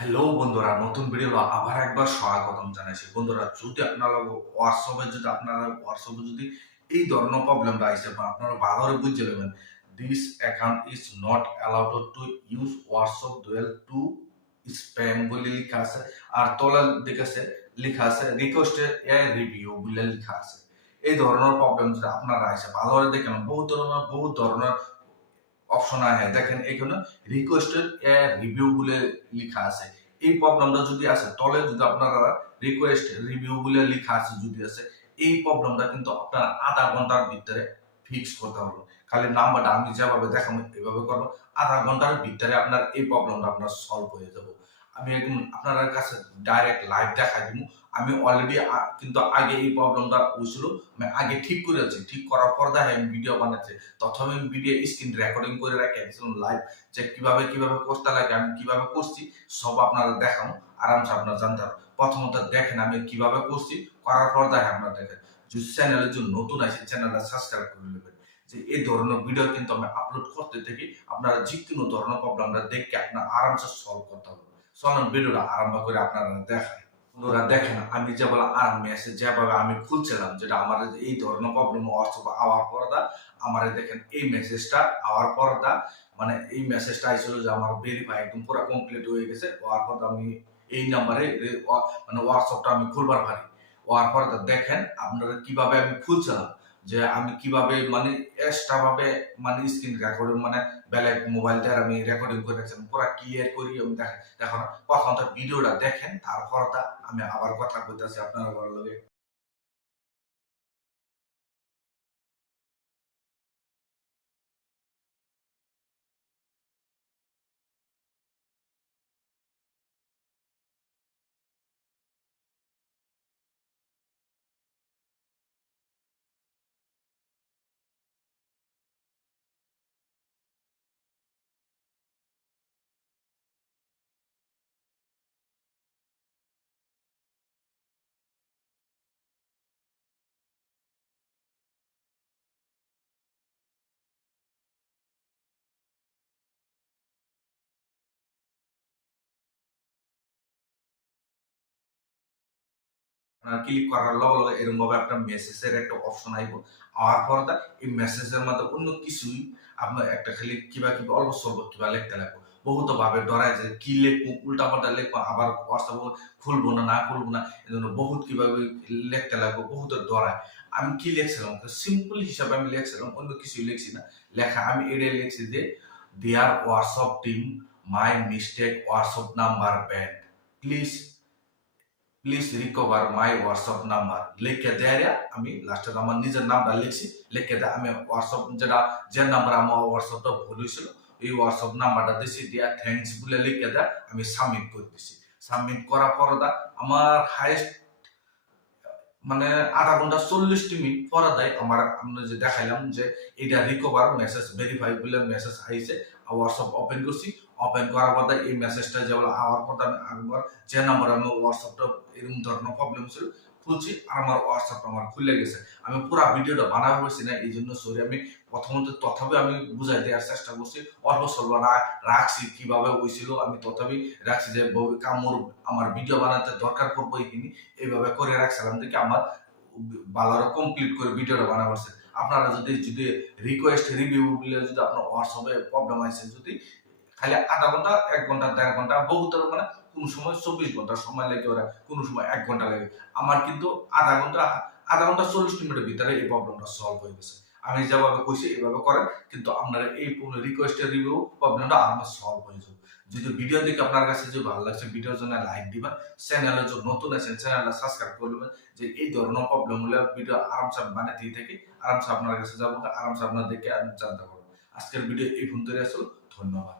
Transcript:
Hello বন্ধুরা, নতুন video আবার একবার স্বাগতম জানাইছি। বন্ধুরা, যদি আপনারা হোয়াটসঅ্যাপে যদি এই ধরনের প্রবলেমটা আইছে বা আপনারা ভালো করে বুঝে নেবেন, this account is not allowed to use WhatsApp due to spam বলে লেখা আছে। আর তলার দিকে লেখা আছে রিকোয়েস্টেড এ রিভিউ বলে লেখা আছে। এই ধরনের প্রবলেম যদি আপনারা আইছে ভালো করে দেখেন, বহু ধরনের অপশন আহে। দেখেন এখানে রিকোয়েস্টেড এ রিভিউ বলে লেখা আছে। এই প্রবলেমটা যদি আছে তলে যদি আপনারা রিকোয়েস্ট রিভিউ বলে লেখা আছে যদি আছে, এই প্রবলেমটা কিন্তু আপনারা আধা ঘন্টার ভিতরে ফিক্স করতে পারবেন। খালি নাম্বারটা আমি যেভাবে দেখাবো এভাবে করবো, আধা ঘন্টার ভিতরে আপনার এই প্রবলেমটা আপনার সলভ হয়ে যাবে। আমি একদম আপনার কাছে ডাইরেক্ট লাইভ দেখাই দিব। আমি অলরেডি কিন্তু আগে এই প্রবলেমটা হয়েছিল, আমি আগে ঠিক করেছি। ঠিক করার পর দেখে আমি ভিডিও বানাচ্ছি। তখন আমি ভিডিও স্ক্রিন রেকর্ডিং করে রাখি একদম লাইভ, যে কিভাবে করতে লাগে, আমি কিভাবে করছি সব আপনারা দেখানো আরামসে আপনারা জানতে পারবেন। প্রথমত দেখেন আমি কিভাবে করছি, করার পর দেখেন আপনারা দেখেন। যদি চ্যানেলের জন্য নতুন আছে চ্যানেলটা সাবস্ক্রাইব করে নেবেন। যে এই ধরনের ভিডিও কিন্তু আমি আপলোড করতে থাকি, আপনারা যে কোনো ধরনের প্রবলেমটা দেখে আপনারা আরামসে সলভ করতে পারবেন। চলুন ভিডিওটা আরম্ভ করে আপনারা দেখাই। বন্ধুরা দেখেন, আমি যেভাবে আমি খুলছিলাম, যেটা আমার এই ধরনের প্রবলেম আওয়ার পরদা আমার দেখেন এই মেসেজটা আওয়ার পরদা, মানে এই মেসেজটা আইছিল যে আমার ভেরিফাই একদম পুরো কমপ্লিট হয়ে গেছে। হওয়ার পর আমি এই নাম্বারে মানে হোয়াটসঅ্যাপটা আমি খুলবার পারি। হওয়ার পর দেখেন আপনারা কিভাবে আমি খুলছিলাম, যে আমি কিভাবে মানে এক্সট্রা ভাবে মানে স্ক্রিন রেকর্ডিং মানে বেলেগ মোবাইল দিয়ে আমি রেকর্ডিং করে রাখছিলাম, পুরো ক্লিয়ার করি আমি দেখেন। প্রথমত ভিডিওটা দেখেন, তারপর আমি আবার কথা কইতাছি আপনারা ভালো লাগে। ক্লিক করার লগে লগে এরকম ভাবে আপনার মেসেজের একটা অপশন আইব। আওয়ার পর এই মেসেজের মধ্যে অন্য কিছুই আপনার একটা খালি কিবা অল্প স্বল্প কিবা লিখতে লাগবে। বহুত ভাবে ডরায় যে কি লিখবো, উল্টা পাল্টা লিখবো, আবার হোয়াটসঅ্যাপ খুলবো না খুলবো না, এজন্য বহুত কিভাবে লিখতে লাগবো, বহুত ডরায়। আমি কি লিখছিলাম সিম্পল হিসাবে আমি লিখছিলাম, অন্য কিছুই লিখছি না। লেখা আমি এটাই লিখছি যে dear WhatsApp team, my mistake, WhatsApp number banned, please please recover my WhatsApp number লিখে দেয়। আমি লাস্টে আমার নিজের নামটা লিখছি, লিখে দেয় আমি হোয়াটসঅ্যাপ যে নাম্বার আমার হোয়াটসঅ্যাপটা ভুল হয়েছিল এই হোয়াটসঅ্যাপ নাম্বারটা দিছি, দিয়া থ্যাংকস বলে লিখে দেয় আমি সাবমিট করে দিছি। সাবমিট করার পর আমার হাইস্ট মানে আধা ঘন্টা 40 মিনিট পরে দেয় আমার, আমরা যে দেখাইলাম যে এটা রিকভার মেসেজ ভেরিফাই বলে মেসেজ আইছে। হোয়াটসঅ্যাপ ওপেন করছি, ওপেন করার পর এই মেসেজটা যেগুলো আওয়ার পর আমি একবার যে নাম্বার আমি হোয়াটসঅ্যাপটা এরকম ধরনের প্রবলেম ছিল খুলছি, আর আমার হোয়াটসঅ্যাপটা আমার খুলে গেছে। আমি পুরো ভিডিওটা বানাতে পারছি না, এই জন্য সরি। আমি প্রথমত তথাপি আমি বুঝাই দেওয়ার চেষ্টা করছি, অল্প স্বল্প রাখছি কিভাবে হয়েছিল আমি তথাপি রাখছি, যে কামড় আমার ভিডিও বানাতে দরকার পড়বো এইখানে এইভাবে করে রাখছিলাম দেখি আমার ভালো কমপ্লিট করে ভিডিওটা বানাতে পারছে। আপনারা যদি রিকোয়েস্ট রিভিউ গুলো যদি আপনার হোয়াটসঅ্যাপে প্রবলেম আছে, যদি খালি আধা ঘন্টা 1 ঘন্টা 1.5 ঘন্টা বহুত মানে কোন সময় 24 ঘন্টা সময় লাগে, ওরা কোন সময় 1 ঘন্টা লাগে। আমার কিন্তু আধা ঘন্টা 40 মিনিটের ভিতরে এই প্রবলেমটা সলভ হয়ে গেছে। আমি যেভাবে কইছি এইভাবে করেন, কিন্তু আপনারা এই রিকোয়েস্টের রিভিউ প্রবলেমটা আমার সলভ হয়ে যাবে। যদি ভিডিও দেখে আপনার কাছে যদি ভালো লাগছে, ভিডিওর জন্য লাইক দিবেন। চ্যানেলের জন্য নতুন আছেন চ্যানেলটা সাবস্ক্রাইব করবেন, যে এই ধরনের প্রবলেম হলে ভিডিও আরামসে বানাতে থাকি, আরামসে আপনার কাছে যাবো, আরামসে আপনার দেখে জানতে পারবো। আজকের ভিডিও এই পর্যন্ত আসলে ধন্যবাদ।